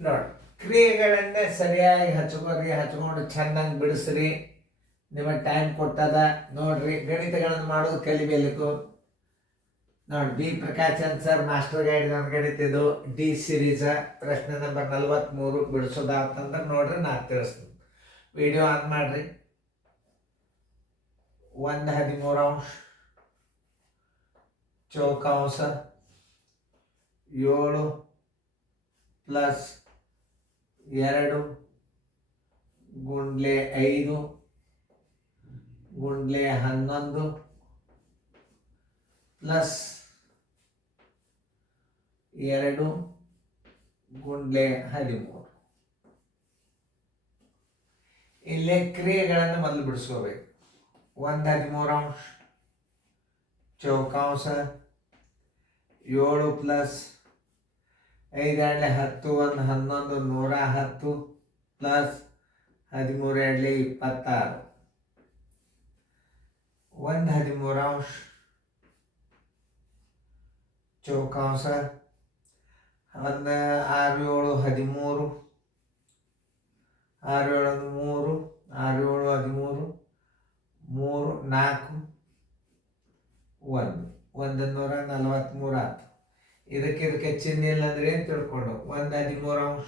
ನೋಡಿ, ಕ್ರಿಯೆಗಳನ್ನೇ ಸರಿಯಾಗಿ ಹಚ್ಕೋರಿ, ಹಚ್ಕೊಂಡು ಚೆನ್ನಾಗಿ ಬಿಡಿಸ್ರಿ. ನಿಮಗೆ ಟೈಮ್ ಕೊಟ್ಟದ ನೋಡ್ರಿ. ಗಣಿತಗಳನ್ನು ಮಾಡೋದು ಕಲಿಬೇಕು ನೋಡಿ. B Prakashan sir master guide ನನ್ನ ಗಣಿತ ಇದು ಡಿ ಸಿರೀಸ ಪ್ರಶ್ನೆ ನಂಬರ್ 43 ಬಿಡಿಸೋದ ಅಂತಂದ್ರೆ ನೋಡ್ರಿ, ನಾ ತಿಳಿಸ್ತೀನಿ. ವಿಡಿಯೋ ಆನ್ ಮಾಡ್ರಿ. 1/13 ಚೌಕಾಂಶ 7 ಪ್ಲಸ್ 2 ಗುಂಡ್ಲೆ 5 ಗುಂಡ್ಲೆ 11 ಪ್ಲಸ್ 2 ಗುಂಡ್ಲೆ 13. ಇಲ್ಲೇ ಕ್ರಿಯೆಗಳನ್ನು ಮೊದಲು ಬಿಡಿಸ್ಕೋಬೇಕು. 1/13 ಚೌಕಾಂಶ 7 ಪ್ಲಸ್ 5 2 10 1 11 110 ಪ್ಲಸ್ 13 2 26. 1/13 ಚೌಕಾಂಶ 6 7 13 6 7 3 6 7 13 3 4 1 143 ಆಯ್ತು. ಇದಕ್ಕೆ ಚಿಹ್ನೆ ಇಲ್ಲ ಅಂದ್ರೆ ಏನು ತಿಳ್ಕೊಂಡು 1/13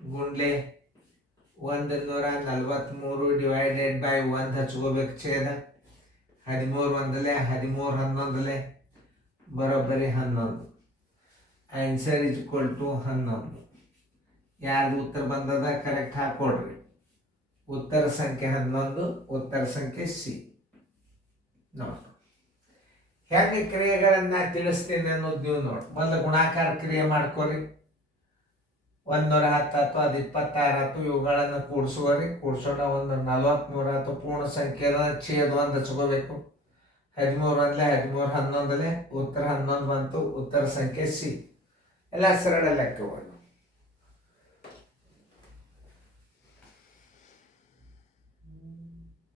ಗುಂಡ್ಲೆ 143 ಡಿವೈಡೆಡ್ ಬೈ 1 ಹಚ್ಕೋಬೇಕು ಛೇದ. 13 ಒಂದಲೆ 13 11 ಬರೋಬ್ಬರಿ 11. Answer is equal to 11. ಯಾರ್ದು ಉತ್ತರ ಬಂದದ ಕರೆಕ್ಟ್ ಹಾಕೊಡ್ರಿ. ಉತ್ತರ ಸಂಖ್ಯೆ 11, ಉತ್ತರ ಸಂಖ್ಯೆ ಸಿ. ನೋಡಿ, ಹೇಗೆ ಕ್ರಿಯೆಗಳನ್ನ ತಿಳಿಸ್ತೀನಿ ಅನ್ನೋದು ನೀವು ನೋಡಿ. ಮೊದಲು ಗುಣಾಕಾರ ಕ್ರಿಯೆ ಮಾಡ್ಕೋರಿ. 110 ಆಯ್ತು, ಅದು 26 ಆಯ್ತು. ಇವುಗಳನ್ನು ಕೂಡಿಸುವರಿ. ಕೂಡಿಸೋಣ 143 ಆಯ್ತು. ಪೂರ್ಣ ಸಂಖ್ಯೆದ ಛೇದ 1 ಹಚ್ಕೋಬೇಕು. 13 ಒಂದಲೆ 13 11 ಉತ್ತರ 11 ಬಂತು. ಉತ್ತರ ಸಂಖ್ಯೆ ಸಿ. ಎಲ್ಲ ಸರಳ ಲೆಕ್ಕಗಳು.